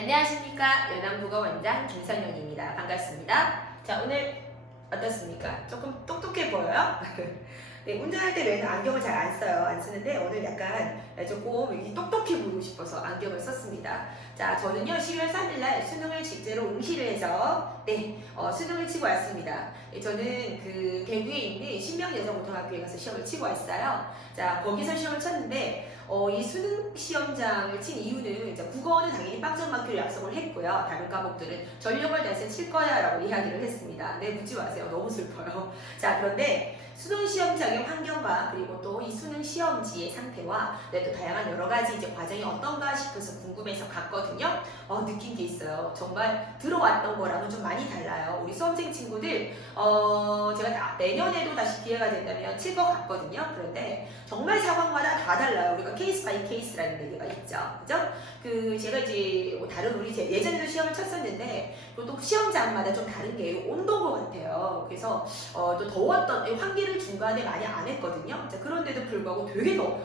안녕하십니까. 연암국어 원장 김선영입니다. 반갑습니다. 자, 오늘 어떻습니까? 조금 똑똑해 보여요? 네, 운전할 때 왜는 안경을 잘 안 써요. 안 쓰는데 오늘 약간 조금 이렇게 똑똑해 보이고 싶어서 안경을 썼습니다. 자, 저는요 12월 3일날 수능을 직제로 응시를 해서 수능을 치고 왔습니다. 저는 그 대구에 있는 신명여자고등학교에 가서 시험을 치고 왔어요. 자, 거기서 시험을 쳤는데 이 수능 시험장을 친 이유는 이제 국어는 당연히 빵점 맞기로 약속을 했고요. 다른 과목들은 전력을 다해서 칠 거야라고 이야기를 했습니다. 네, 묻지 마세요. 너무 슬퍼요. 자, 그런데 수능 시험장의 환경과 그리고 또 이 수능 시험지의 상태와 또 다양한 여러 가지 이제 과정이 어떤가 싶어서 궁금해서 갔거든요. 느낀 게 있어요. 정말 들어왔던 거랑은 좀 많이 달라요. 우리 수험생 친구들 제가 내년에도 다시 기회가 된다면 칠 것 같거든요. 그런데 정말 상황마다 다 달라요. 우리가 케이스 바이 케이스라는 얘기가 있죠. 그죠? 제가 이제 다른 우리 예전에도 시험을 쳤었는데 또 시험장마다 좀 다른 게 온도인 것 같아요. 그래서 또 더웠던 환기를 중간에 많이 안 했거든요. 자, 그런데도 불구하고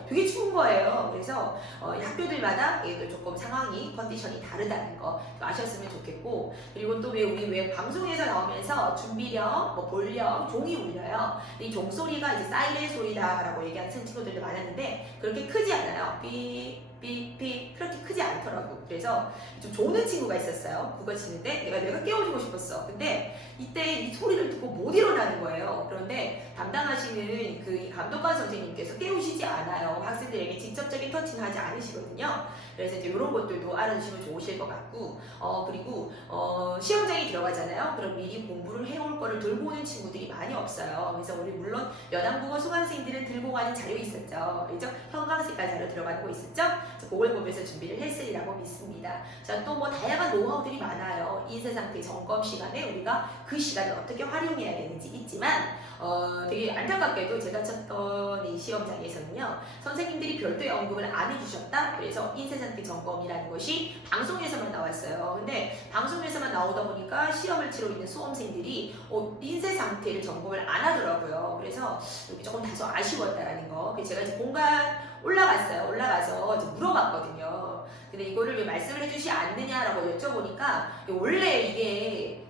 되게 추운 거예요. 그래서 학교들마다 조금 상황이 컨디션이 다르다는 거 아셨으면 좋겠고, 그리고 또 우리 방송에서 나오면서 준비령, 볼령, 종이 울려요. 이 종소리가 이제 사이렌 소리다라고 얘기하는 친구들도 많았는데 그렇게 크지 않아요. 삐삐삐 그렇게 크지 않더라고. 그래서 좀 조는 친구가 있었어요. 그거 치는데 내가 깨워주고 싶었어. 근데 이때 이 소리를 듣고 못 일어나는 거예요. 그런데 담당하시는 이 감독관 선생님께서 깨우시지 않아요. 학생들에게 직접적인 터치는 하지 않으시거든요. 그래서 이제 이런 것들도 알아주시면 좋으실 것 같고, 그리고 시험장에 들어가잖아요. 그럼 미리 공부를 해올 거를 들고 오는 친구들이 많이 없어요. 그래서 우리 물론 연암국어 수강생들은 들고 가는 자료 있었죠. 그죠? 형광색깔 자료 들어가는 거 있었죠? 그걸 보면서 준비를 했으리라고 믿습니다. 자, 또 다양한 노하우들이 많아요. 인쇄 상태 점검 시간에 우리가 그 시간을 어떻게 활용해야 되는지 있지만 되게 안타깝게도 제가 쳤던 이 시험장에서는요, 선생님들이 별도의 언급을 안 해주셨다. 그래서 인쇄 상태 점검이라는 것이 방송에서만 나왔어요. 근데 방송에서만 나오다 보니까 시험을 치러 있는 수험생들이 인쇄 상태를 점검을 안 하더라고요. 그래서 여기 조금 다소 아쉬웠다라는 거. 그래서 제가 이제 본관 올라갔어요. 올라가서 이제 물어봤거든요. 근데 이거를 왜 말씀을 해주시 않느냐라고 여쭤보니까 원래 이게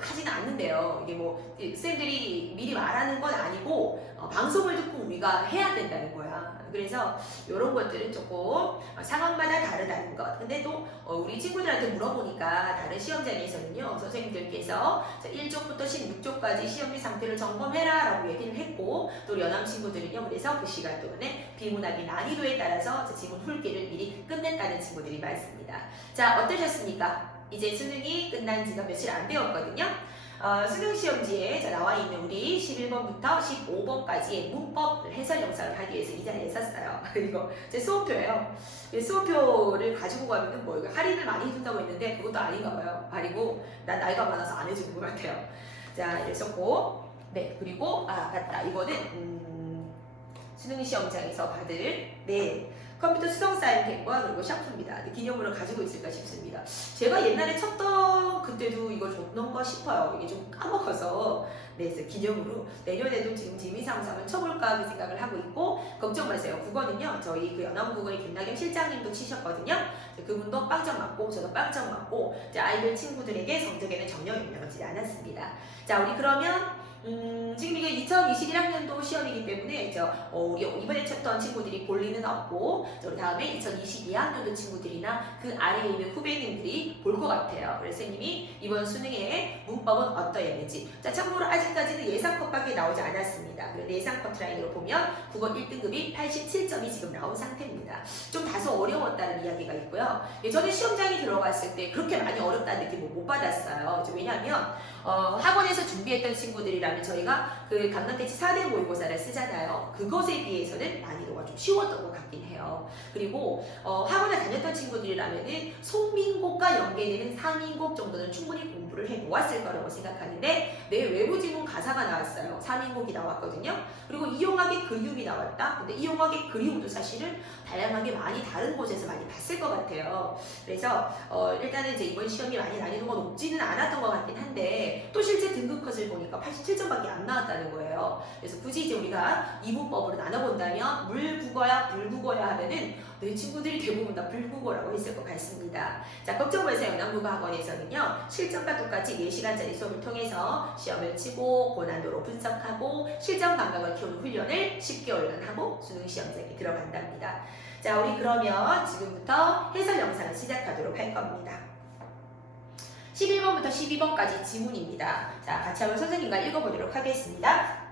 하지는 않는데요. 이게 쌤들이 미리 말하는 건 아니고 방송을 듣고 우리가 해야 된다는 거야. 그래서 이런 것들은 조금 상황마다 다르다는 것. 근데 또 우리 친구들한테 물어보니까 다른 시험장에서는요, 선생님들께서 1쪽부터 16쪽까지 시험지 상태를 점검해라 라고 얘기를 했고, 또 연암 친구들은요, 그래서 그 시간 동안에 비문학의 난이도에 따라서 지문 훑기를 미리 끝냈다는 친구들이 많습니다. 자, 어떠셨습니까? 이제 수능이 끝난 지가 며칠 안 되었거든요. 수능 시험지에 나와 있는 우리 11번부터 15번까지의 문법 해설 영상을 하기 위해서 이 자리에 섰어요. 그리고 제 수험표예요. 수험표를 가지고 가면은 이거 할인을 많이 해준다고 했는데 그것도 아닌가 봐요. 아니고 난 나이가 많아서 안 해주는 것 같아요. 자, 이랬었고, 그리고 맞다. 이거는 수능 시험장에서 받을 컴퓨터 수성 사인펜과 그리고 샤프입니다. 기념으로 가지고 있을까 싶습니다. 제가 옛날에 쳤던 그때도 이걸 줬는가 싶어요. 이게 좀 까먹어서 그래서 기념으로 내년에도 지금 재미삼삼을 쳐볼까 그 생각을 하고 있고, 걱정 마세요. 국어는요, 저희 연암국어의 김나경 실장님도 치셨거든요. 그분도 빵점 맞고 저도 빵점 맞고 아이들 친구들에게 성적에는 전혀 영향을 주지 않았습니다. 자, 우리 그러면 지금 이게 2021학년도 시험이기 때문에 우리 이번에 쳤던 친구들이 볼 리는 없고, 우리 다음에 2022학년도 친구들이나 그 아래에 있는 후배님들이 볼 것 같아요. 그래서 선생님이 이번 수능의 문법은 어떠했는지. 자, 참고로 아직까지는 예상 컷밖에 나오지 않았습니다. 그런데 예상 컷라인으로 보면 국어 1등급이 87점이 지금 나온 상태입니다. 좀 다소 어려웠다는 이야기가 있고요. 저는 시험장에 들어갔을 때 그렇게 많이 어렵다는 느낌을 못 받았어요. 왜냐하면 학원에서 준비했던 친구들이라면 저희가 그 강남대치 4대 모의고사를 쓰잖아요. 그것에 비해서는 난이도가 좀 쉬웠던 것 같긴 해요. 그리고 학원을 다녔던 친구들이라면은 송민곡과 연계되는 상민곡 정도는 충분히 공부를 해놓았을 거라고 생각하는데 외부 지문 가사가 나왔어요. 상민곡이 나왔거든요. 그리고 이용하게 그리움이 나왔다. 근데 이용하게 그리움도 사실은 다양하게 많이 다른 곳에서 많이 봤을 것 같아요. 그래서 일단은 이번 시험이 많이 난이도가 높지는 않았던 것 같긴 한데 또 실제 등급 컷을 보니까 87 7점밖에 안 나왔다는 거예요. 그래서 굳이 이제 우리가 이분법으로 나눠본다면 물국어야 불국어야 하면은 내 친구들이 대부분 다 불국어라고 했을 것 같습니다. 자, 걱정마세요. 영남국어학원에서는요, 실전과 똑같이 4시간짜리 수업을 통해서 시험을 치고 고난도로 분석하고 실전 감각을 키우는 훈련을 10개월간 하고 수능 시험장에 들어간답니다. 자, 우리 그러면 지금부터 해설 영상을 시작하도록 할 겁니다. 11번부터 12번까지 지문입니다. 자, 같이 한번 선생님과 읽어보도록 하겠습니다.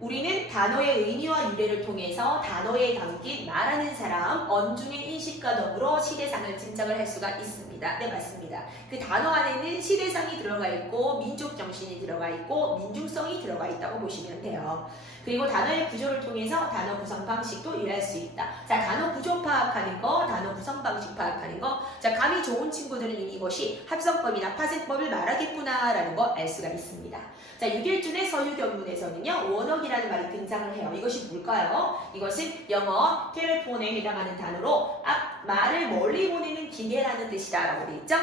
우리는 단어의 의미와 유래를 통해서 단어에 담긴 말하는 사람, 언중의 인식과 더불어 시대상을 짐작을 할 수가 있습니다. 네, 맞습니다. 그 단어 안에는 시대상이 들어가 있고 민족 정신이 들어가 있고 민중성이 들어가 있다고 보시면 돼요. 그리고 단어의 구조를 통해서 단어 구성 방식도 이해할 수 있다. 자, 단어 구조 파악하는 거, 단어 구성 방식 파악하는 거. 자, 감이 좋은 친구들은 이미 이것이 합성법이나 파생법을 말하겠구나라는 거 알 수가 있습니다. 자, 6일준의 서유경문에서는요, 원어기라는 말이 등장을 해요. 이것이 뭘까요? 이것은 영어 텔레폰에 해당하는 단어로 말을 멀리 보내는 기계라는 뜻이다 라고 되어 있죠?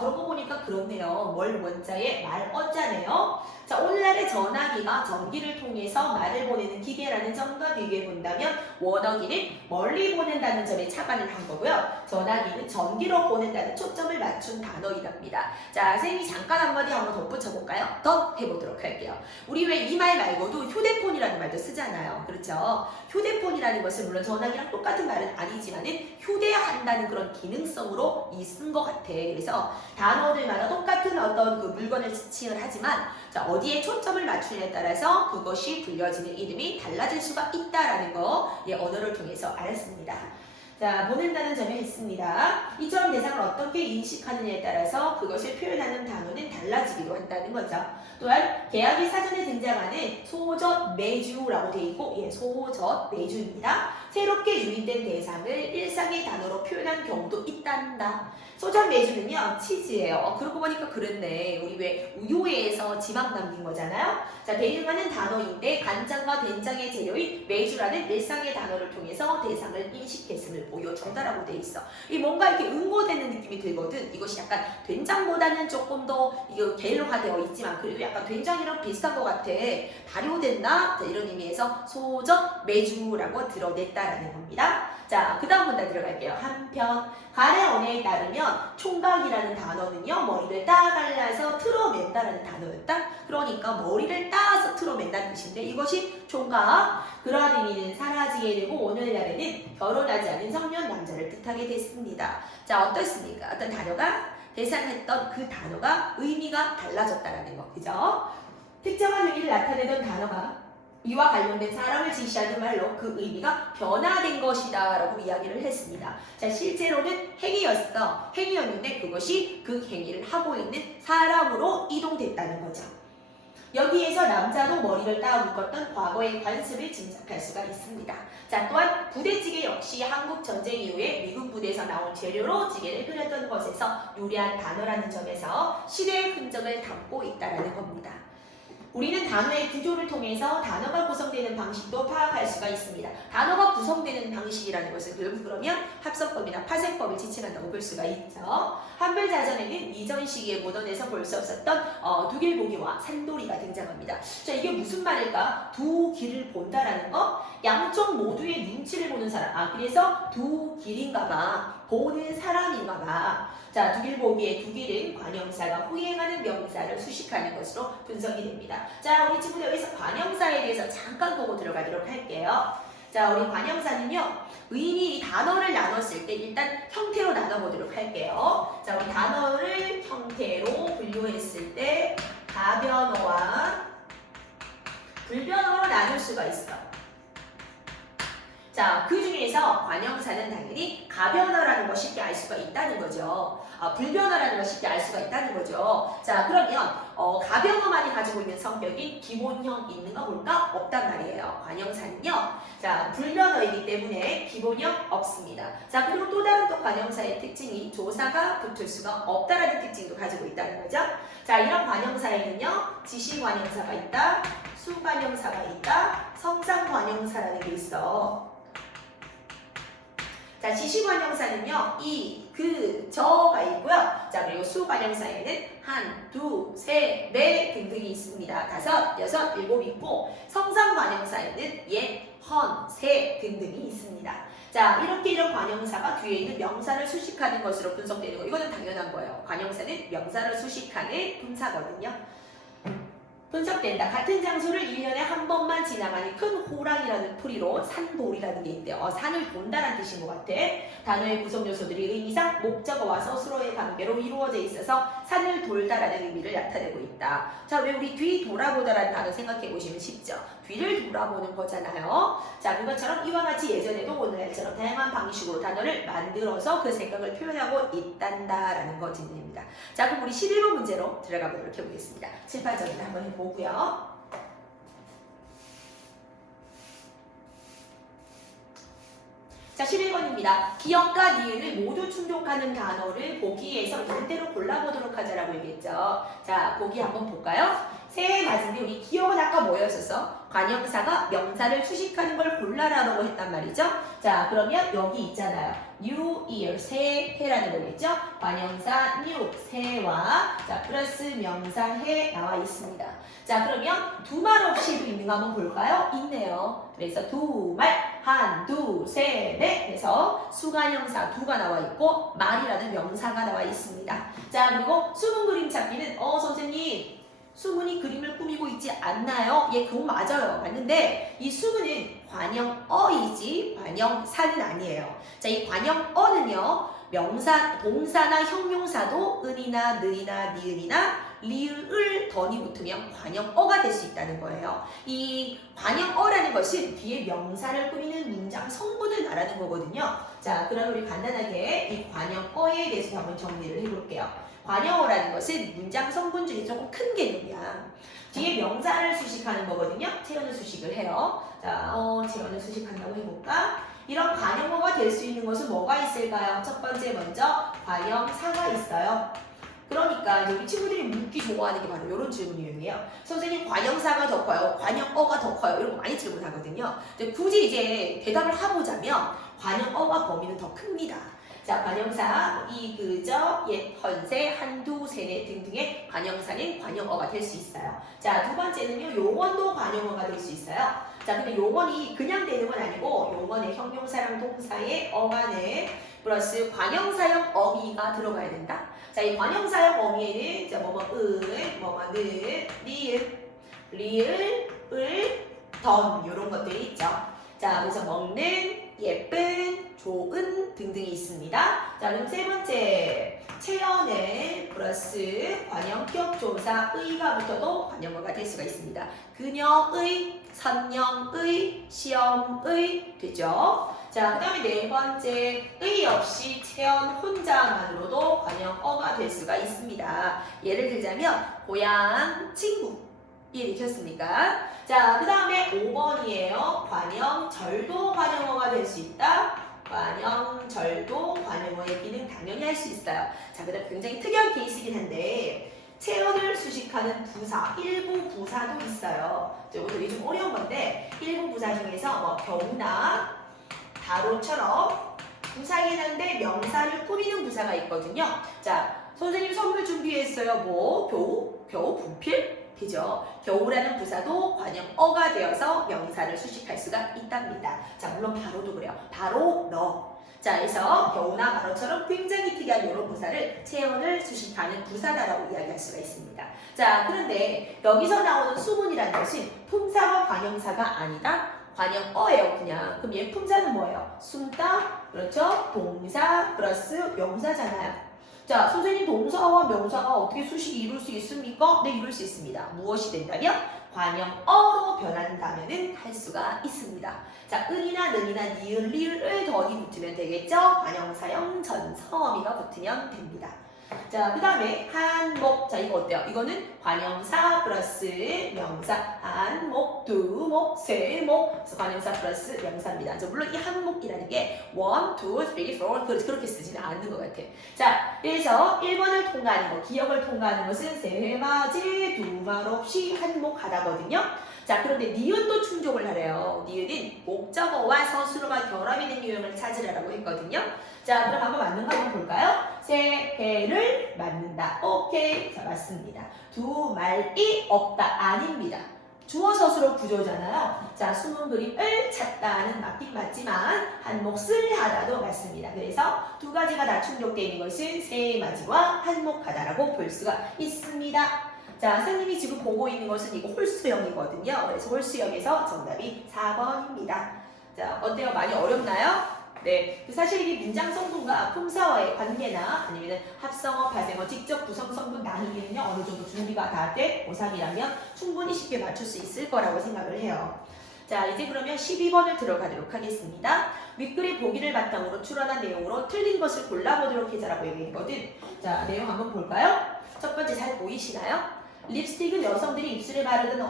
그러고 보니까 그렇네요. 뭘 원자에 말 어자네요. 자, 오늘날의 전화기가 전기를 통해서 말을 보내는 기계라는 점과 비교해 본다면 원어기는 멀리 보낸다는 점에 착안을 한 거고요. 전화기는 전기로 보낸다는 초점을 맞춘 단어이답니다. 자, 선생님이 잠깐 한마디 한번 덧붙여볼까요? 더 해보도록 할게요. 우리 왜 이 말 말고도 휴대폰이라는 말도 쓰잖아요. 그렇죠? 휴대폰이라는 것은 물론 전화기랑 똑같은 말은 아니지만은 휴대한다는 그런 기능성으로 쓴 것 같아. 그래서 단어들마다 똑같은 어떤 그 물건을 지칭을 하지만 자, 어디에 초점을 맞추느냐에 따라서 그것이 불려지는 이름이 달라질 수가 있다라는 거 언어를 통해서 알았습니다. 자, 보낸다는 점에 했습니다. 이처럼 대상을 어떻게 인식하느냐에 따라서 그것을 표현하는 단어는 달라지기도 한다는 거죠. 또한 개학의 사전에 등장하는 소젓 매주라고 되어 있고 소젓 매주입니다. 새롭게 유인된 대상을 일상의 단어로 표현한 경우도 있단다. 소젓 매주는요, 치즈예요. 그러고 보니까 그렇네. 우리 왜 우유에서 지방 담긴 거잖아요. 자, 대응하는 단어인데 간장과 된장의 재료인 매주라는 일상의 단어를 통해서 대상을 인식했음을 보여준다라고 돼 있어. 이 뭔가 이렇게 응고되는 느낌이 들거든. 이것이 약간 된장보다는 조금 더 이거 계열화되어 있지만 그래도 약간 된장이랑 비슷한 것 같아. 발효됐나? 자, 이런 의미에서 소젓 매주라고 드러냈다라는 겁니다. 자, 그 다음 문단 들어갈게요. 한편 간의 언어에 따르면 총각이라는 단어는요, 머리를 따갈라서 틀어맨다라는 단어였다. 그러니까 머리를 따서 틀어맨다는 뜻인데 이것이 총각. 그러한 의미는 사라지게 되고 오늘날에는 결혼하지 않은 성년 남자를 뜻하게 됐습니다. 자, 어떻습니까? 어떤 단어가 대상했던 그 단어가 의미가 달라졌다라는 거, 그죠? 특정한 의미를 나타내던 단어가 이와 관련된 사람을 지시하는 말로 그 의미가 변화된 것이다 라고 이야기를 했습니다. 자, 실제로는 행위였는데 그것이 그 행위를 하고 있는 사람으로 이동됐다는 거죠. 여기에서 남자도 머리를 따 묶었던 과거의 관습을 짐작할 수가 있습니다. 자, 또한 부대찌개 역시 한국 전쟁 이후에 미군 부대에서 나온 재료로 찌개를 끓였던 것에서 유래한 단어라는 점에서 시대의 흔적을 담고 있다는 겁니다. 우리는 단어의 구조를 통해서 단어가 구성되는 방식도 파악할 수가 있습니다. 단어가 구성되는 방식이라는 것은 결국 그러면 합성법이나 파생법을 지칭한다고 볼 수가 있죠. 한글자전에는 이전 시기에 모던에서 볼 수 없었던 두길보기와 산돌이가 등장합니다. 자, 이게 무슨 말일까? 두 길을 본다라는 거? 양쪽 모두의 눈치를 보는 사람. 그래서 두 길인가봐. 보는 사람인가봐. 자, 두길보기의 두길은 관형사가 후행하는 명사를 수식하는 것으로 분석이 됩니다. 자, 우리 친구들 여기서 관형사에 대해서 잠깐 보고 들어가도록 할게요. 자, 우리 관형사는요, 의인이 이 단어를 나눴을 때 일단 형태로 나눠보도록 할게요. 자, 우리 단어를 형태로 분류했을 때 가변어와 불변어로 나눌 수가 있어. 자, 그 중에서 관형사는 당연히 가변어라는 걸 쉽게 알 수가 있다는 거죠. 불변어라는 걸 쉽게 알 수가 있다는 거죠. 자, 그러면 가변어만이 가지고 있는 성격인 기본형 있는가 볼까? 없단 말이에요. 관형사는요. 자, 불변어이기 때문에 기본형 없습니다. 자, 그리고 또 다른 또 관형사의 특징이 조사가 붙을 수가 없다라는 특징도 가지고 있다는 거죠. 자, 이런 관형사에는요, 지시관형사가 있다, 수관형사가 있다, 성상관형사라는 게 있어. 자, 지시관형사는요, 이, 그, 저가 있고요. 자, 그리고 수관형사에는 한, 두, 셋, 넷 등등이 있습니다. 다섯, 여섯, 일곱 있고 성상관형사에는 예, 헌, 세 등등이 있습니다. 자, 이렇게 이런 관형사가 뒤에 있는 명사를 수식하는 것으로 분석되는 거. 이거는 당연한 거예요. 관형사는 명사를 수식하는 분사거든요. 분석된다. 같은 장소를 1년에 한 번만 지나가니 큰 호랑이라는 풀이로 산돌이라는 게 있대요. 산을 돈다라는 뜻인 것 같아. 단어의 구성 요소들이 의미상 목적어와 서술어의 관계로 이루어져 있어서 산을 돌다라는 의미를 나타내고 있다. 자, 왜 우리 뒤 돌아보다라는 단어 생각해 보시면 쉽죠? 뒤를 돌아보는 거잖아요. 자, 그것처럼 이와 같이 예전에도 오늘날처럼 다양한 방식으로 단어를 만들어서 그 생각을 표현하고 있단다라는 거 진입니다. 자, 그럼 우리 11번 문제로 들어가 보도록 해보겠습니다. 7, 8절을 한번 해보고요. 자, 11번입니다. 기역과 니은을 모두 충족하는 단어를 보기에서 이대로 골라보도록 하자라고 얘기했죠. 자, 보기 한번 볼까요? 세 가지인데 우리 기역은 아까 뭐였었어? 관형사가 명사를 수식하는 걸 골라라라고 했단 말이죠. 자, 그러면 여기 있잖아요. New Year, 새해라는 거겠죠? 관형사 new, 새와 자 플러스 명사 해 나와 있습니다. 자, 그러면 두 말 없이도 있는 거 한번 볼까요? 있네요. 그래서 두 말, 한, 두, 세, 넷 해서 수관형사 두가 나와 있고 말이라는 명사가 나와 있습니다. 자, 그리고 수문 그림 찾기는 선생님 수문이 그림을 꾸미고 있지 않나요? 예, 그건 맞아요. 맞는데 이 수문은 관형어이지 관형사는 아니에요. 자, 이 관형어는요. 명사, 동사나 형용사도 은이나 느이나 니은이나 리을, 던이 붙으면 관형어가 될 수 있다는 거예요. 이 관형어라는 것은 뒤에 명사를 꾸미는 문장 성분을 말하는 거거든요. 자, 그럼 우리 간단하게 이 관형어에 대해서 한번 정리를 해볼게요. 관형어라는 것은 문장 성분 중에 조금 큰 개념이야. 뒤에 명사를 수식하는 거거든요. 체언을 수식을 해요. 자, 체언을 수식한다고 해볼까? 이런 관형어가 될 수 있는 것은 뭐가 있을까요? 첫 번째 먼저 관형사가 있어요. 그러니까 우리 친구들이 묻기 좋아하는 게 바로 이런 질문 유형이에요. 선생님 관형사가 더 커요? 관형어가 더 커요? 이런 거 많이 질문하거든요. 근데 굳이 이제 대답을 해보자면 관형어가 범위는 더 큽니다. 자, 관형사, 이, 그저, 예, 헌세, 한두, 세네 등등의 관형사는 관형어가 될 수 있어요. 자, 두 번째는요, 용언도 관형어가 될 수 있어요. 자, 근데 용언이 그냥 되는 건 아니고 용언의 형용사랑 동사의 어간에 플러스 관형사형 어미가 들어가야 된다. 자, 이 관형사형 어미에는 자, 는, 리을, 던 이런 것들이 있죠. 자, 그래서 먹는, 예쁜, 좋은 등등이 있습니다. 자, 그럼 세 번째 체연에 플러스 관형격 조사 의가 붙어도 관형어가 될 수가 있습니다. 그녀의, 선영의, 시험의 되죠. 자, 그 다음에 네 번째 의 없이 체연 혼자만으로도 관형어가 될 수가 있습니다. 예를 들자면 고향, 친구 이해되셨습니까? 자, 그 다음에 5번이에요. 관형절도 관형어가 될 수 있다. 관형절도 관형어의 기능 당연히 할 수 있어요. 자, 그 다음 굉장히 특이한 케이스이긴 한데 체언을 수식하는 부사, 일부 부사도 있어요. 이것도 이게 좀 어려운 건데 일부 부사 중에서 뭐 겨우나 바로처럼 부사이긴 한데 명사를 꾸미는 부사가 있거든요. 자, 선생님 선물 준비했어요. 뭐 겨우 분필? 그죠? 겨우라는 부사도 관형어가 되어서 명사를 수식할 수가 있답니다. 자, 물론 바로도 그래요. 바로 너. 자, 그래서 겨우나 바로처럼 굉장히 특이한 이런 부사를 체언을 수식하는 부사다라고 이야기할 수가 있습니다. 자, 그런데 여기서 나오는 수문이라는 것은 품사와 관형사가 아니다. 관형어예요, 그냥. 그럼 얘 품사는 뭐예요? 숨다, 그렇죠? 동사 플러스 명사잖아요. 자, 선생님 동사와 명사가 어떻게 수식이 이룰 수 있습니까? 네, 이룰 수 있습니다. 무엇이 된다면? 관형어로 변한다면은 할 수가 있습니다. 자, 은이나 는이나 니은, 리을, 던이 붙으면 되겠죠? 관형사형 전서어미가 붙으면 됩니다. 자, 그 다음에 한목. 자, 이거 어때요? 이거는 관형사 플러스 명사. 한목, 두목, 세목. 그래서 관형사 플러스 명사입니다. 물론 이 한목이라는 게 1, 2, 3, 4 그렇게 쓰지는 않는 것 같아요. 자, 그래서 1번을 통과하는 거, 기억을 통과하는 것은 세 마디, 두 말 없이 한목하다거든요. 자, 그런데 니은도 충족을 하래요. 니은은 목적어와 서술어가 결합이 된 유형을 찾으라고 했거든요. 자, 그럼 한번 맞는 거 한번 볼까요? 세 해를 맞는다. 오케이. 자, 맞습니다. 두 말이 없다. 아닙니다. 주어 서술어 구조잖아요. 자, 숨은 그림을 찾다는 맞긴 맞지만 한 몫을 하다도 맞습니다. 그래서 두 가지가 다 충족되어 있는 것은 세 맞이와 한몫하다라고 볼 수가 있습니다. 자, 선생님이 지금 보고 있는 것은 이거 홀수형이거든요. 그래서 홀수형에서 정답이 4번입니다. 자, 어때요? 많이 어렵나요? 네, 사실 이게 문장 성분과 품사와의 관계나 아니면 합성어, 파생어, 직접 구성 성분 나누기는요 어느 정도 준비가 다 된 고3이라면 충분히 쉽게 맞출 수 있을 거라고 생각을 해요. 자, 이제 그러면 12번을 들어가도록 하겠습니다. 윗글의 보기를 바탕으로 추론한 내용으로 틀린 것을 골라보도록 해자라고 얘기했거든. 자, 내용 한번 볼까요? 첫 번째 잘 보이시나요? 립스틱은 여성들이 입술에 바르던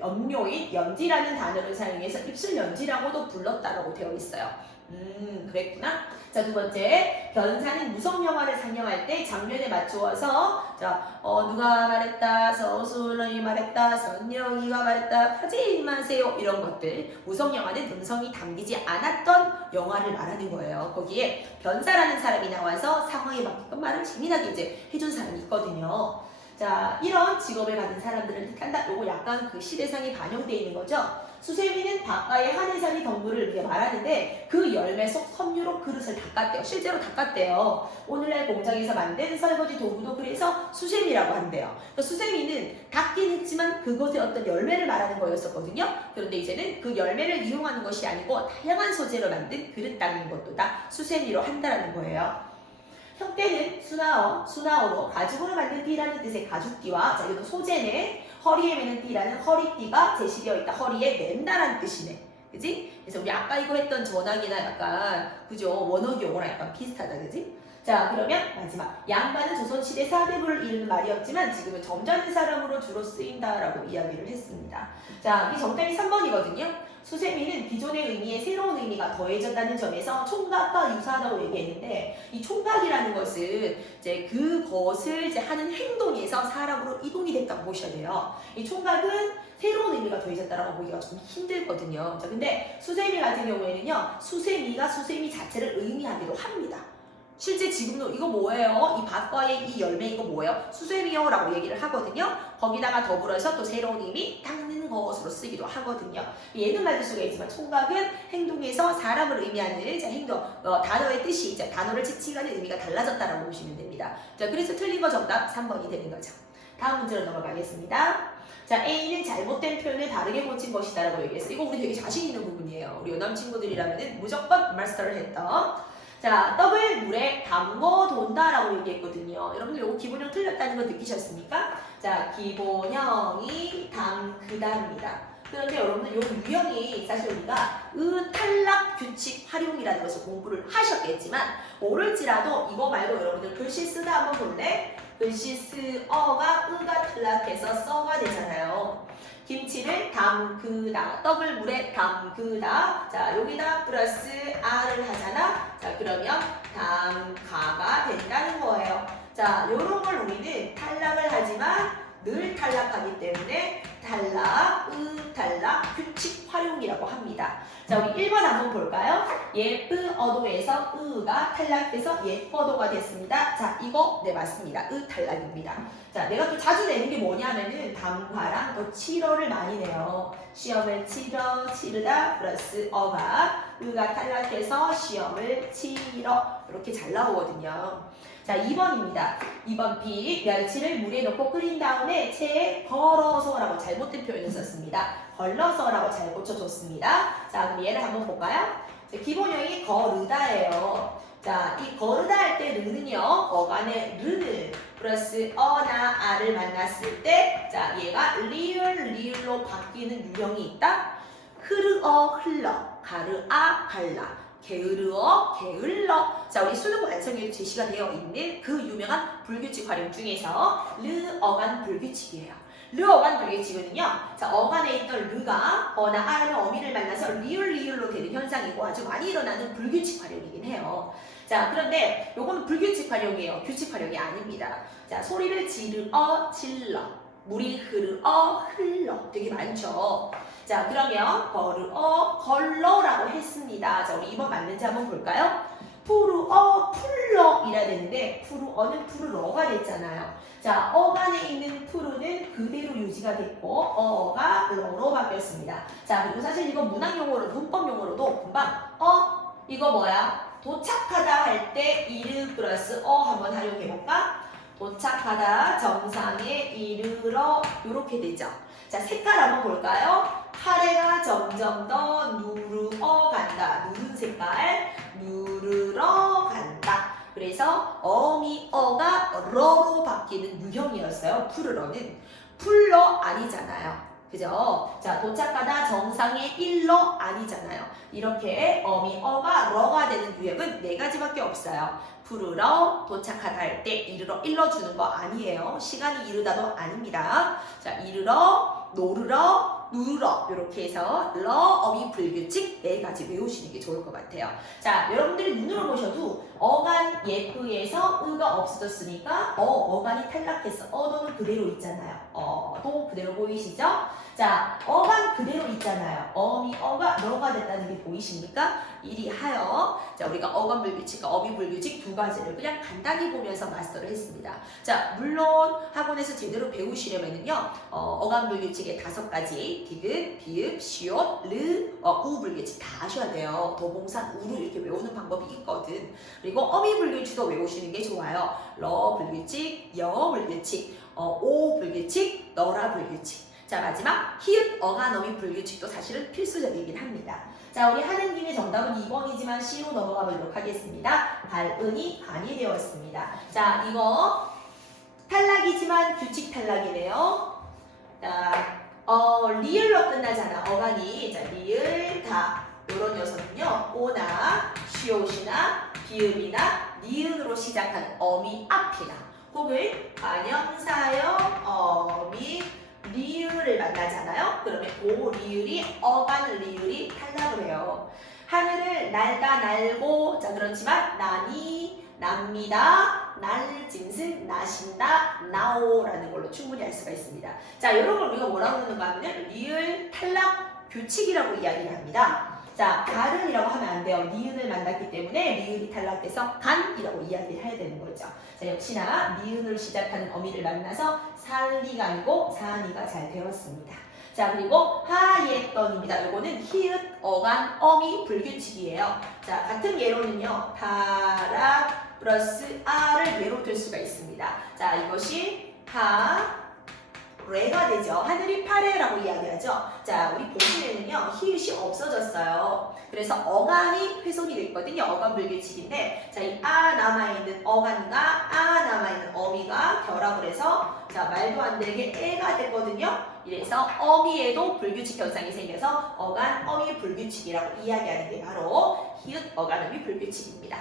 염료인 연지라는 단어를 사용해서 입술 연지라고도 불렀다라고 되어 있어요. 그랬구나. 자, 두 번째, 변사는 무성 영화를 상영할 때 장면에 맞추어서 누가 말했다, 서술이 말했다, 선영이가 말했다, 하지 마세요 이런 것들. 무성 영화는 음성이 담기지 않았던 영화를 말하는 거예요. 거기에 변사라는 사람이 나와서 상황에 맞게끔 말을 재미나게 이제 해준 사람이 있거든요. 자, 이런 직업을 가진 사람들을 뜻한다. 요거 약간 그 시대상이 반영되어 있는 거죠. 수세미는 바깥에 하늘살이 덩굴을 이렇게 말하는데 그 열매 속 섬유로 그릇을 닦았대요. 실제로 닦았대요. 오늘날 공장에서 만든 설거지 도구도 그래서 수세미라고 한대요. 그러니까 수세미는 닦긴 했지만 그것의 어떤 열매를 말하는 거였었거든요. 그런데 이제는 그 열매를 이용하는 것이 아니고 다양한 소재로 만든 그릇 닦는 것도 다 수세미로 한다라는 거예요. 형태는 순화어로 가죽으로 만든 띠라는 뜻의 가죽띠와, 자, 이것도 소재네. 허리에 매는 띠라는 허리띠가 제시되어 있다. 허리에 맨다라는 뜻이네. 그지? 그래서 우리 아까 이거 했던 전화기나 약간, 그죠? 원어기 용어랑 약간 비슷하다. 그지? 자, 그러면 마지막. 양반은 조선시대 사대부를 이루는 말이었지만 지금은 점잖은 사람으로 주로 쓰인다라고 이야기를 했습니다. 자, 이 정답이 3번이거든요. 수세미는 기존의 의미에 새로운 의미가 더해졌다는 점에서 총각과 유사하다고 얘기했는데, 이 총각이라는 것은 이제 그것을 이제 하는 행동에서 사람으로 이동이 됐다고 보셔야 돼요. 이 총각은 새로운 의미가 더해졌다라고 보기가 좀 힘들거든요. 자, 근데 수세미 같은 경우에는요, 수세미가 수세미 자체를 의미하기도 합니다. 실제 지금도 이거 뭐예요? 이 밭과의 이 열매 이거 뭐예요? 수세미요 라고 얘기를 하거든요. 거기다가 더불어서 또 새로운 의미 닦는 것으로 쓰기도 하거든요. 얘는 맞을 수가 있지만 총각은 행동에서 사람을 의미하는 행동, 단어의 뜻이 이제 단어를 채취하는 의미가 달라졌다라고 보시면 됩니다. 자, 그래서 틀린 거 정답 3번이 되는 거죠. 다음 문제로 넘어가겠습니다. 자, A는 잘못된 표현을 다르게 고친 것이다 라고 얘기해서 이거 우리 되게 자신 있는 부분이에요. 우리 연남 친구들이라면 무조건 마스터를 했던. 자, 떡을 물에 담궈 돈다라고 얘기했거든요. 여러분들 이거 기본형 틀렸다는 거 느끼셨습니까? 자, 기본형이 담그다입니다. 그런데 여러분들 이 유형이 사실 우리가 탈락 규칙 활용이라는 것을 공부를 하셨겠지만 모를지라도 이거 말고 여러분들 글씨 쓰다 한번 볼래? 글씨 쓰어가 으가 탈락해서 써가 되잖아요. 김치를 담그다, 떡을 물에 담그다. 자, 여기다 플러스 R을 하잖아. 자, 그러면 담가가 된다는 거예요. 자, 요런 걸 우리는 탈락을 하지만 늘 탈락하기 때문에 탈락, 탈락, 규칙 활용이라고 합니다. 자, 우리 1번 한번 볼까요? 예쁘어도에서 으가 탈락해서 예뻐도가 됐습니다. 자, 이거 네 맞습니다. 탈락입니다. 자, 내가 또 자주 내는 게 뭐냐면은 담과랑 또 치러를 많이 내요. 시험을 치르다 플러스 어가 으가 탈락해서 시험을 치러 이렇게 잘 나오거든요. 자, 2번입니다. 2번 B. 멸치를 물에 넣고 끓인 다음에 체에 걸어서라고 잘못된 표현을 썼습니다. 걸러서라고 잘 고쳐줬습니다. 자, 그럼 얘를 한번 볼까요? 자, 기본형이 거르다예요. 자, 이 거르다 할 때 르는요, 어간의 르는 플러스 어나 아를 만났을 때, 자, 얘가 리을로 바뀌는 유형이 있다. 흐르어 흘러, 가르아 갈라. 게으르어, 게을러. 자, 우리 수능 완성에도 제시가 되어 있는 그 유명한 불규칙 활용 중에서 르어간 불규칙이에요. 르어간 불규칙은요, 자, 어간에 있던 르가 어나 아는 어미를 만나서 리을로 되는 현상이고 아주 많이 일어나는 불규칙 활용이긴 해요. 자, 그런데 요거는 불규칙 활용이에요. 규칙 활용이 아닙니다. 자, 소리를 지르어, 질러. 물이 흐르어, 흘러. 되게 많죠. 자, 그러면 걸으어, 걸러라고 했습니다. 자, 우리 2번 맞는지 한번 볼까요? 푸르어 풀러 이라 되는데 푸르어는 푸르러가 됐잖아요. 자, 어간에 있는 푸르는 그대로 유지가 됐고 어가 러로 바뀌었습니다. 자, 그리고 사실 이거 문학 용어로 문법 용어로도 금방 이거 뭐야? 도착하다 할 때 이르 플러스 한번 활용해 볼까? 도착하다 정상에 이르러 이렇게 되죠. 자, 색깔 한번 볼까요? 카레가 점점 더 누르어 간다. 누른 색깔 누르러 간다. 그래서 어가 러로 바뀌는 유형이었어요. 푸르러는 풀러 아니잖아요. 그죠? 자, 도착하다 정상에 일러 아니잖아요. 이렇게 어가 러가 되는 유형은 네 가지밖에 없어요. 푸르러, 도착하다 할 때 이르러, 일러주는 거 아니에요. 시간이 이르다도 아닙니다. 자, 이르러, 노르러, 누르러 이렇게 해서 러, 어미, 불규칙 네 가지 외우시는 게 좋을 것 같아요. 자, 여러분들이 눈으로 보셔도 어간 예쁘에서 의가 없어졌으니까 어간이 탈락했어. 어도는 그대로 있잖아요. 도 그대로 보이시죠? 자, 어간 그대로 있잖아요. 어가 러가 됐다는 게 보이십니까? 이리하여 자, 우리가 어간 불규칙과 어미 불규칙 두 가지를 그냥 간단히 보면서 마스터를 했습니다. 자, 물론 학원에서 제대로 배우시려면은요 어간 불규칙의 5가지 디귿, 비읍, 시옷, 르, 우 불규칙 다 하셔야 돼요. 도봉산, 우를 이렇게 외우는 방법이 있거든. 그리고 어미 불규칙도 외우시는 게 좋아요. 러 불규칙, 여 불규칙, 오 불규칙, 너라 불규칙. 자, 마지막 히읗 어간 어미 불규칙도 사실은 필수적이긴 합니다. 자, 우리 하는 김에 정답은 2번이지만 C로 넘어가 보도록 하겠습니다. 발음이 간이 되었습니다. 자, 이거 탈락이지만 규칙 탈락이네요. 자, 리을로 끝나잖아. 어간이. 자, 리을, 다. 요런 녀석은요. 오나, 시옷이나, 비읍이나, 니은으로 시작하는 어미 앞이나 혹은 관형사형, 어미, 리을을 만나잖아요. 그러면 오 리을이 어간 리을이 탈락을 해요. 하늘을 날다 날고 자 그렇지만 나니 납니다. 날 짐승 나신다 나오라는 걸로 충분히 알 수가 있습니다. 자 이런 걸 우리가 뭐라고 하는가 하면 리을 탈락 규칙이라고 이야기를 합니다. 자 갈은이라고 하면 안 돼요. 니은을 만났기 때문에 리을이 탈락돼서 간이라고 이야기를 해야 되는 거죠. 자 역시나 니은으로 시작하는 어미를 만나서 살리가 아니고 사니가 잘 되었습니다. 자 그리고 하예떤입니다. 요거는 히읗 어간 어미 불규칙이에요. 자 같은 예로는요 타락 플러스 아를 예로 들 수가 있습니다. 자 이것이 레가 되죠. 하늘이 파래라고 이야기하죠. 자, 우리 보시면은요, 히읗이 없어졌어요. 그래서 어간이 훼손이 됐거든요. 어간 불규칙인데, 자, 이 아 남아있는 어간과 아 남아있는 어미가 결합을 해서, 자, 말도 안 되게 애가 됐거든요. 이래서 어미에도 불규칙 현상이 생겨서 어간 어미 불규칙이라고 이야기하는 게 바로 히읗 어간 어미 불규칙입니다.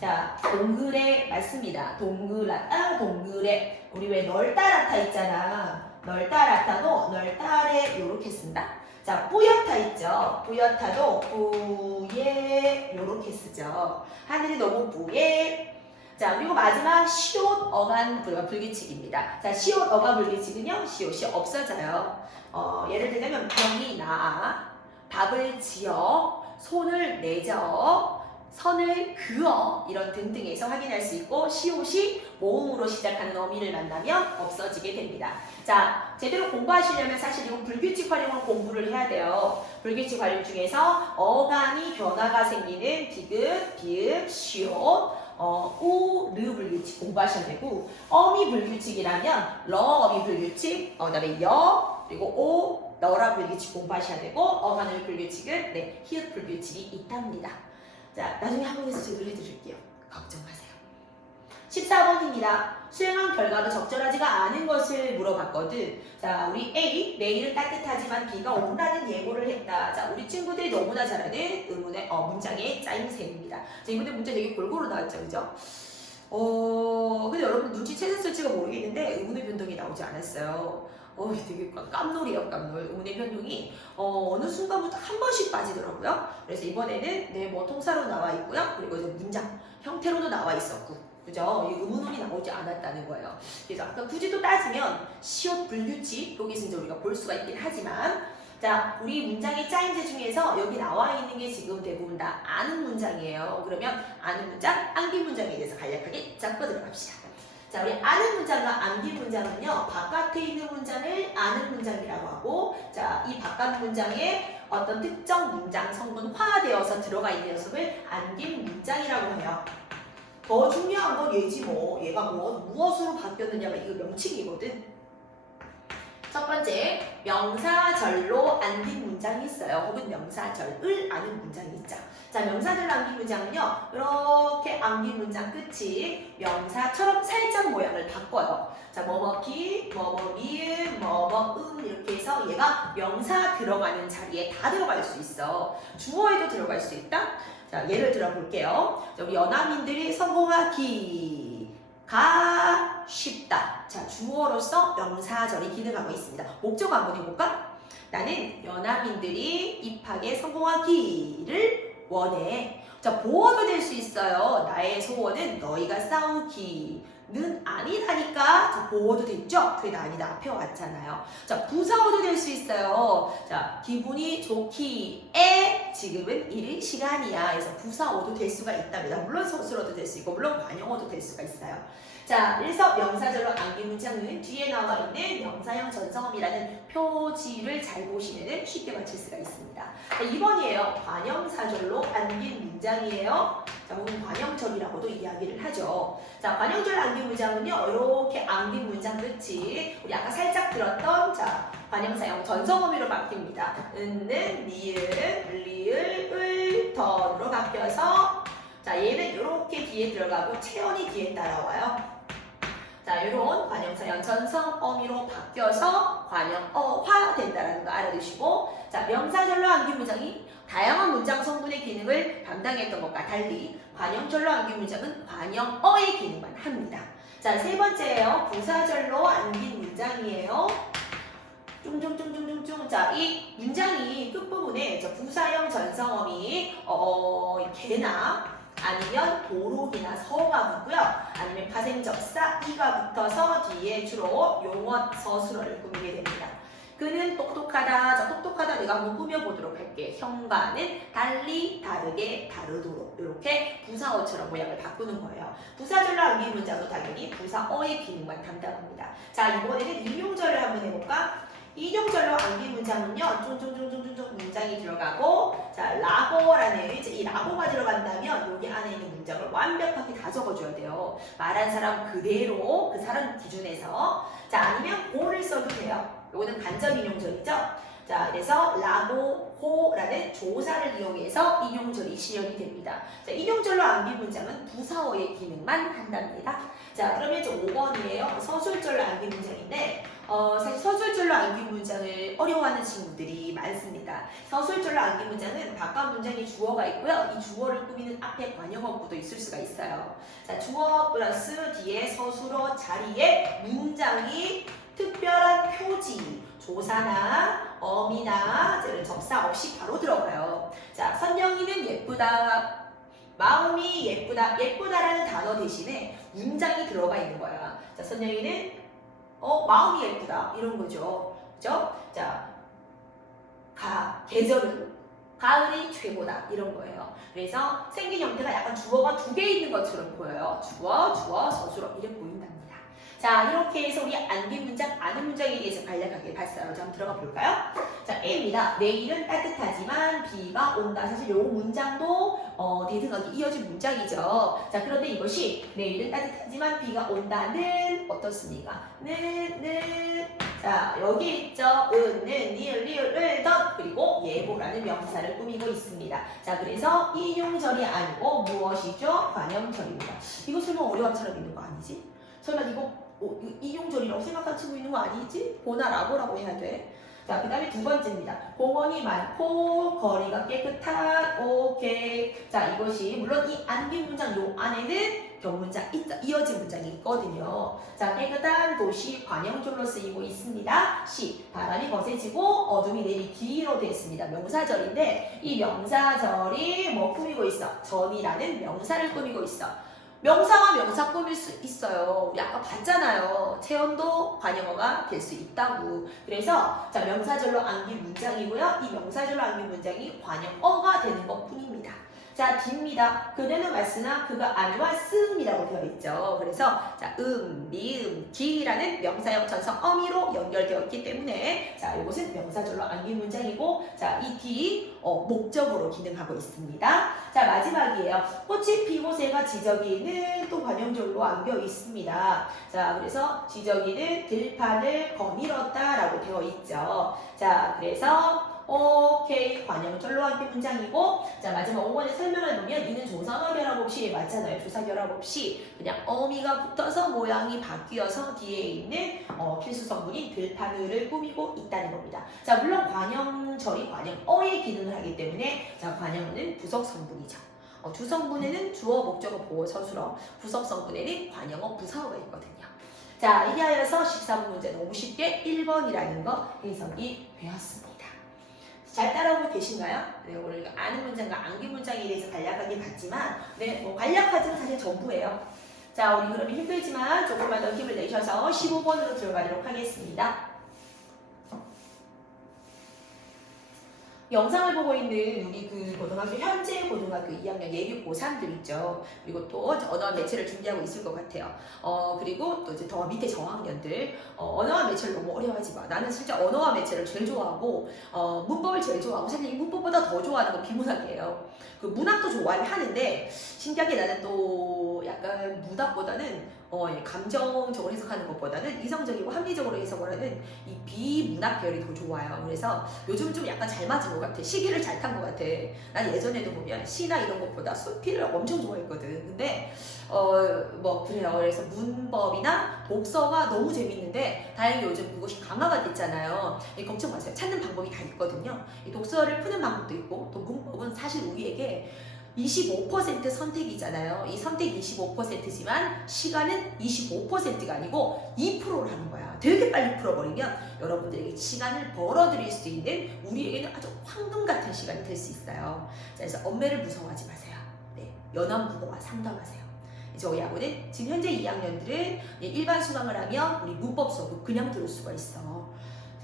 자, 동그래 맞습니다. 동그랗다, 동그래. 우리 왜 널따라타 있잖아. 널따라타도 널따래 요렇게 쓴다. 자, 뿌옇다 있죠. 뿌옇다도 뿌예 요렇게 쓰죠. 하늘이 너무 뿌예. 자, 그리고 마지막 시옷 어간 불규칙입니다. 자, 시옷 어간 불규칙은요, 시옷이 없어져요. 예를 들자면 병이 나, 밥을 지어, 손을 내저, 선을 그어 이런 등등에서 확인할 수 있고 시옷이 모음으로 시작하는 어미를 만나면 없어지게 됩니다. 자, 제대로 공부하시려면 사실 이거 불규칙 활용을 공부를 해야 돼요. 불규칙 활용 중에서 어간이 변화가 생기는 디귿, 비읍, 시옷, 우, 르 불규칙 공부하셔야 되고 어미 불규칙이라면 러 어미 불규칙, 그다음에 여, 그리고 오, 너라 불규칙 공부하셔야 되고 어간 어미 불규칙은 네, 히읗 불규칙이 있답니다. 자, 나중에 학원에서 제대로 해드릴게요. 걱정 마세요. 14번입니다. 수행한 결과도 적절하지가 않은 것을 물어봤거든. 자, 우리 A, 내일은 따뜻하지만 비가 온다는 예고를 했다. 자, 우리 친구들이 너무나 잘 아는 의문의 문장의 짜임새입니다. 자, 이번에 문제 되게 골고루 나왔죠, 그죠? 근데 여러분 눈치채셨을지가 모르겠는데 의문의 변동이 나오지 않았어요. 되게 깜놀이에요, 깜놀. 의문의 변동이 어느 순간부터 한 번씩 빠지더라고요. 그래서 이번에는 네, 뭐 통사로 나와 있고요. 그리고 이제 문장 형태로도 나와 있었고, 그죠? 이 의문문이 나오지 않았다는 거예요. 그래서 아까 굳이 또 따지면 시옷 불규칙 여기서 이제 우리가 볼 수가 있긴 하지만, 자, 우리 문장의 짜임새 중에서 여기 나와 있는 게 지금 대부분 다 아는 문장이에요. 그러면 아는 문장, 암기 문장에 대해서 간략하게 잡고 들어갑시다. 자, 우리 아는 문장과 암기 문장은요, 바깥에 있는 문장을 아는 문장이라고 하고, 자, 이 바깥 문장에 어떤 특정 문장 성분화되어서 들어가 있는 녀석을 암긴 문장이라고 해요. 더 중요한 건 얘지 뭐. 얘가 무엇으로 바뀌었느냐가 이거 명칭이거든. 첫 번째, 명사절로 암긴 문장이 있어요. 혹은 명사절을 아는 문장이 있죠. 자, 명사절로 암긴 문장은요, 이렇게 암긴 문장 끝이 명사처럼 살짝 모양을 바꿔요. 자, 뭐뭐기, 뭐뭐미음, 뭐뭐음 이렇게 해서 얘가 명사 들어가는 자리에 다 들어갈 수 있어. 주어에도 들어갈 수 있다. 자, 예를 들어 볼게요. 자, 우리 연하민들이 성공하기가 쉽다. 자, 주어로서 명사절이 기능하고 있습니다. 목적어 한번 해볼까? 나는 연하민들이 입학에 성공하기를 원해. 자, 보어도 될 수 있어요. 나의 소원은 너희가 싸우기는 아니라니까. 자, 보어도 됐죠? 그게 아니다. 앞에 왔잖아요. 자, 부사어도 될 수 있어요. 자, 기분이 좋기에 지금은 이른 시간이야. 그래서 부사어도 될 수가 있답니다. 물론 서술어도 될 수 있고, 물론 관용어도 될 수가 있어요. 자, 그래서 명사절로 암기 문장은 뒤에 나와 있는 명사형 전성음이라는 표지를 잘 보시면 쉽게 맞출 수가 있습니다. 자, 2번이에요. 관형사절로 암긴 문장이에요. 자, 혹은 관형절이라고도 이야기를 하죠. 자, 관형절 암긴 문장은요, 이렇게 암긴 문장 끝이 우리 아까 살짝 들었던 자, 관형사형 전성음으로 바뀝니다. 은는, 니은, 리을, 을, 던으로 바뀌어서 자, 얘는 이렇게 뒤에 들어가고 체온이 뒤에 따라와요. 자, 이런 관형사형 전성어미로 바뀌어서 관형어화 된다는 거 알아두시고, 자, 명사절로 암기 문장이 다양한 문장 성분의 기능을 담당했던 것과 달리 관형절로 암기 문장은 관형어의 기능만 합니다. 자, 세 번째예요. 부사절로 암긴 문장이에요. 쫑쫑쫑쫑쫑쫑. 자, 이 문장이 끝부분에 부사형 전성어미 개나 아니면 도록이나 서가 붙고요. 아니면 파생접사 이가 붙어서 뒤에 주로 용어 서술어를 꾸미게 됩니다. 그는 똑똑하다. 자, 똑똑하다 내가 한번 꾸며보도록 할게. 형과는 달리, 다르게, 다르도록 이렇게 부사어처럼 모양을 바꾸는 거예요. 부사절로 암기 문장도 당연히 부사어의 기능만 담당합니다. 자, 이번에는 인용절을 한번 해볼까? 인용절로 암기 문장은요, 쫑쫑쫑쫑쫑 문장이 들어가고, 자, 라고라는 이제 이 라고가 들어간다면 여기 안에 있는 문장을 완벽하게 다 적어줘야 돼요. 말한 사람 그대로 그 사람 기준에서. 자, 아니면 고를 써도 돼요. 요거는 간접 인용절이죠. 자, 그래서 라고, 호라는 조사를 이용해서 인용절이 시연이 됩니다. 자, 인용절로 암기 문장은 부사어의 기능만 한답니다. 자, 그러면 이제 5번이에요. 서술절로 암기 문장인데, 사실 서술절로 암기 문장을 어려워하는 친구들이 많습니다. 서술절로 암기 문장은 바깥 문장에 주어가 있고요. 이 주어를 꾸미는 앞에 관형어구도 있을 수가 있어요. 자, 주어 플러스 뒤에 서술어 자리에 문장이 특별한 표지, 조사나 어미나 접사 없이 바로 들어가요. 자, 선영이는 예쁘다. 마음이 예쁘다. 예쁘다라는 단어 대신에 문장이 들어가 있는 거야. 자, 선영이는 마음이 예쁘다. 이런 거죠. 그죠? 자, 계절은 가을이 최고다. 이런 거예요. 그래서 생긴 형태가 약간 주어가 두 개 있는 것처럼 보여요. 주어, 서술어 이렇게 보인답니다. 자, 이렇게 해서 우리 암기 문장, 아는 문장에 대해서 간략하게 봤어요. 자, 한번 들어가 볼까요? 자, A입니다. 내일은 따뜻하지만 비가 온다. 사실 요 문장도 대등하게 이어진 문장이죠. 자, 그런데 이것이 내일은 따뜻하지만 비가 온다는 어떻습니까? 자, 여기 있죠. 은는, 니을, 리을, 을, 덧 그리고 예보라는 명사를 꾸미고 있습니다. 자, 그래서 인용절이 아니고 무엇이죠? 관형절입니다. 이거 설마 어려움처럼 있는 거 아니지? 설마 이거 인용절이라고 생각한 친구 있는 거 아니지? 보나라고라고 해야 돼. 자, 그 다음에 두 번째입니다. 공원이 많고 거리가 깨끗한. 오케이. 자, 이것이 물론 이 암긴 문장 요 안에는 경문장 이어진 문장이 있거든요. 자, 깨끗한 도시 관형절로 쓰이고 있습니다. 시, 바람이 거세지고 어둠이 내리기로 됐습니다. 명사절인데 이 명사절이 뭐 꾸미고 있어? 전이라는 명사를 꾸미고 있어. 명사와 명사 꾸밀 수 있어요. 우리 아까 봤잖아요. 체험도 관용어가 될 수 있다고. 그래서 자 명사절로 안긴 문장이고요. 이 명사절로 안긴 문장이 관용어가 되는 것 뿐입니다. 자, D입니다. 그대는 말쓰나 그가 안 왔음이라고 되어 있죠. 그래서 자, 미음, 기라는 명사형 전성 어미로 연결되어 있기 때문에 자, 이것은 명사절로 안긴 문장이고 자, 이 D 목적으로 기능하고 있습니다. 자, 마지막이에요. 꽃이 피고 새가 지저귀는 또 관용절로 안겨 있습니다. 자, 그래서 지저귀는 들판을 거닐었다라고 되어 있죠. 자, 그래서 오케이 관용절로 안긴 문장이고 자 마지막 5번의 설명을 보면 이는 조사가 결합 없이 맞잖아요. 조사 결합 없이 그냥 어미가 붙어서 모양이 바뀌어서 뒤에 있는 필수 성분인 들판을 꾸미고 있다는 겁니다. 자 물론 관용절이 관용어의 기능을 하기 때문에 자 관용어는 부속 성분이죠. 주성분에는 주어 목적어 보어 서술어 부속 성분에는 관용어 부사어가 있거든요. 자 이게 하여서 13번 문제 너무 쉽게 1번이라는 거 해석이 되었습니다. 잘 따라오고 계신가요? 네, 오늘 아는 문장과 암기 문장에 대해서 간략하게 봤지만 네, 뭐 간략하지만 사실 전부예요. 자, 우리 그러면 힘들지만 조금만 더 힘을 내셔서 15번으로 들어가도록 하겠습니다. 영상을 보고 있는 우리 그 고등학교 현재 고등학교 2학년 예비 고3들 있죠. 그리고 또 언어와 매체를 준비하고 있을 것 같아요. 그리고 또 이제 더 밑에 저학년들 언어와 매체를 너무 어려워하지 마. 나는 진짜 언어와 매체를 제일 좋아하고 문법을 제일 좋아하고 사실 이 문법보다 더 좋아하는 건 비문학이에요. 그 문학도 좋아를 하는데 신기하게 나는 또 약간 문학보다는 감정적으로 해석하는 것보다는 이성적이고 합리적으로 해석을 하는 이 비문학 계열이 더 좋아요. 그래서 요즘 좀 약간 잘 맞은 것 같아. 시기를 잘 탄 것 같아. 난 예전에도 보면 시나 이런 것보다 수필을 엄청 좋아했거든. 근데 뭐 그래요. 그래서 문법이나 독서가 너무 재밌는데 다행히 요즘 그것이 강화가 됐잖아요. 걱정 마세요. 찾는 방법이 다 있거든요. 이 독서를 푸는 방법도 있고 또 문법은 사실 우리에게 25% 선택이잖아요. 이 선택 25%지만 시간은 25%가 아니고 2%를 하는 거야. 되게 빨리 풀어버리면 여러분들에게 시간을 벌어들일 수 있는 우리에게는 아주 황금 같은 시간이 될 수 있어요. 자, 그래서 엄매를 무서워하지 마세요. 네, 연암국어와 상담하세요. 저희 학원은 지금 현재 2학년들은 일반 수강을 하면 우리 문법 수업을 그냥 들을 수가 있어.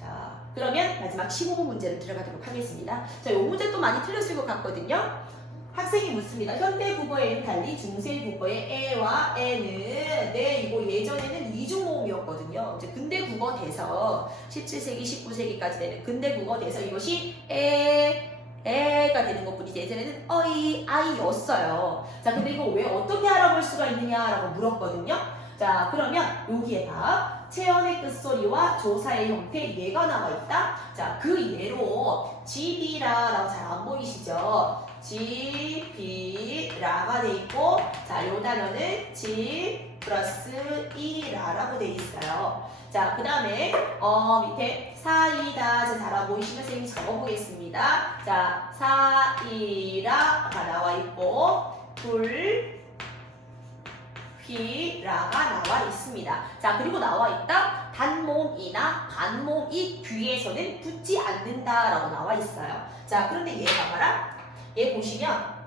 자, 그러면 마지막 15분 문제를 들어가도록 하겠습니다. 자, 이 문제 또 많이 틀렸을 것 같거든요. 학생이 묻습니다. 현대 국어에는 달리 중세 국어의 에와 에는 이거 예전에는 이중 모음이었거든요. 이제 근대 국어 돼서 17세기, 19세기까지 되는 근대 국어 돼서 이것이 에가 되는 것뿐이지 예전에는 어이, 아이였어요. 자, 근데 이거 왜 어떻게 알아볼 수가 있느냐라고 물었거든요. 자, 그러면 여기에 봐. 체언의 끝소리와 조사의 형태 예가 나와 있다. 자, 그 예로 지비라라고 잘 안 보이시죠? 지비라가 돼 있고, 자, 요 단어는 지 플러스 이라라고 돼 있어요. 자, 그 다음에 밑에 사이다 잘 안 보이시면 선생님이 적어보겠습니다. 자, 사이라가 나와 있고 불휘라가 나와 있습니다. 자, 그리고 나와 있다. 단모음이나 반모음이 뒤에서는 붙지 않는다라고 나와 있어요. 자, 그런데 얘 봐봐라. 얘 보시면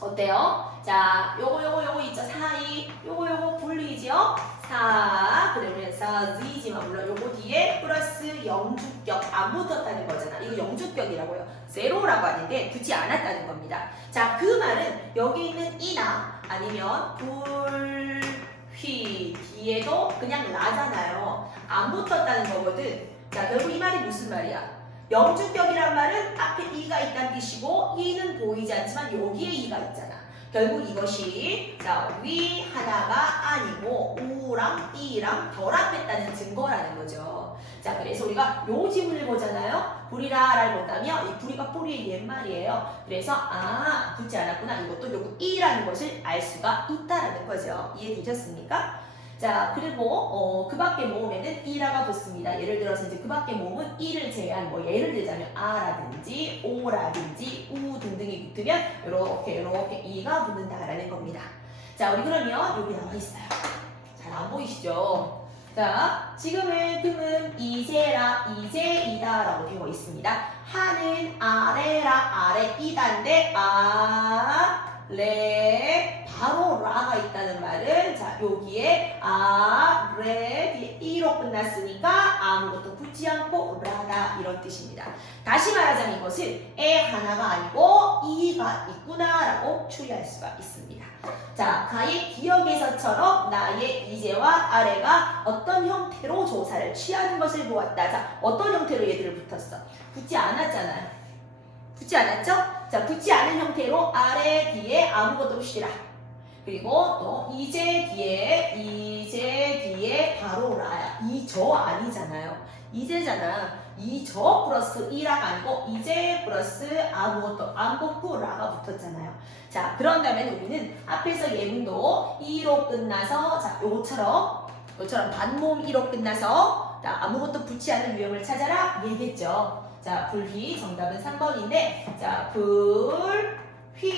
어때요? 자, 요거 있죠? 사이, 요거 불리죠? 사, 그러면서 Z지만 물론 요거 뒤에 플러스 영주격 안 붙었다는 거잖아. 이거 영주격이라고요. 제로라고 하는데 붙지 않았다는 겁니다. 자, 그 말은 여기 있는 이나 아니면 불휘 뒤에도 그냥 라잖아요. 안 붙었다는 거거든. 자, 결국 이 말이 무슨 말이야? 영주격이란 말은 앞에 이가 있다는 뜻이고 이는 보이지 않지만 여기에 이가 있잖아. 결국 이것이 자, 위 하나가 아니고 우랑 이랑 결합했다는 증거라는 거죠. 자, 그래서 우리가 요 지문을 보잖아요. 불이라를 본다면 이 불이가 뿌리의 옛말이에요. 그래서 붙지 않았구나. 이것도 결국 이라는 것을 알 수가 있다라는 거죠. 이해되셨습니까? 자, 그리고 그 밖에 모음에는 이라가 붙습니다. 예를 들어서 이제 그 밖에 모음은 이를 제외한 뭐 예를 들자면 아라든지 오라든지 우 등등이 붙으면 이렇게 이가 붙는다라는 겁니다. 자, 우리 그러면 여기 나와 있어요. 잘 안 보이시죠? 자, 지금은 금은 이제이다라고 되어 있습니다. 하는 아래라 아래이다인데 아래 바로 라가 있다는 말은 자 여기에 아, 레 뒤에 이로 끝났으니까 아무것도 붙지 않고 라다 이런 뜻입니다. 다시 말하자면 이것은 에 하나가 아니고 이가 있구나라고 추리할 수가 있습니다. 자, 가의 기억에서처럼 나의 이제와 아래가 어떤 형태로 조사를 취하는 것을 보았다. 자, 어떤 형태로 얘들을 붙었어? 붙지 않았잖아요. 붙지 않았죠? 자, 붙지 않은 형태로 아래 뒤에 아무것도 없이라. 그리고 또 이제 뒤에 바로 라야. 이 저 아니잖아요. 이제잖아. 이 저 플러스 이라가 아니고 이제 플러스 아무것도 안 붙고 라가 붙었잖아요. 자, 그런 다음에 우리는 앞에서 예문도 이로 끝나서 자, 요처럼 반모음 이로 끝나서 자, 아무것도 붙지 않은 유형을 찾아라 얘기했죠. 자, 불휘 정답은 3번인데 자, 불휘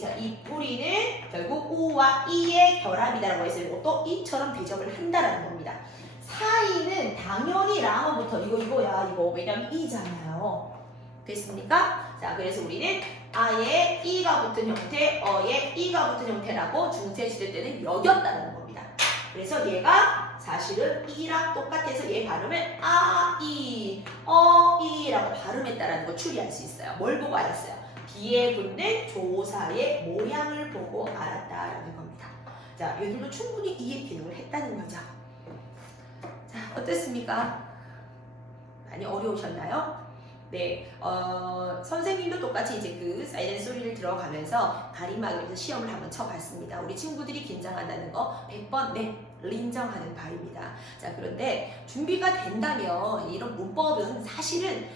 자, 이 뿌리는 결국 우와 이의 결합이다라고 해서 이것도 이처럼 대접을 한다라는 겁니다. 사이는 당연히 라면부터 이거야 이거 왜냐면 이잖아요. 됐습니까? 자, 그래서 우리는 아에 이가 붙은 형태, 어에 이가 붙은 형태라고 중세 시대 때는 여겼다는 겁니다. 그래서 얘가 사실은 이랑 똑같아서 얘 발음을 아, 이, 이라고 발음했다라는 걸 추리할 수 있어요. 뭘 보고 알았어요? 뒤에 붙는 조사의 모양을 보고 알았다라는 겁니다. 자, 얘들도 충분히 이해 기능을 했다는 거죠. 자, 어땠습니까? 많이 어려우셨나요? 네, 선생님도 똑같이 이제 그 사이렌 소리를 들어가면서 가림막으로 시험을 한번 쳐봤습니다. 우리 친구들이 긴장한다는 거 100번 네, 인정하는 바입니다. 자, 그런데 준비가 된다면 이런 문법은 사실은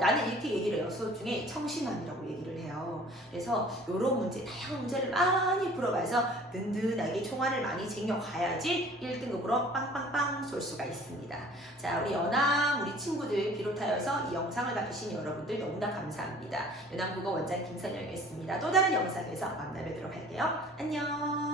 나는 이렇게 얘기를 해요. 수업 중에 청심환이라고 얘기를 해요. 그래서 이런 문제, 다양한 문제를 많이 풀어봐서 든든하게 총알을 많이 쟁여가야지 1등급으로 빵빵빵 쏠 수가 있습니다. 자, 우리 연암 우리 친구들 비롯하여서 이 영상을 봐주신 여러분들 너무나 감사합니다. 연암국어 원장 김선영이었습니다. 또 다른 영상에서 만나 뵙도록 할게요. 안녕.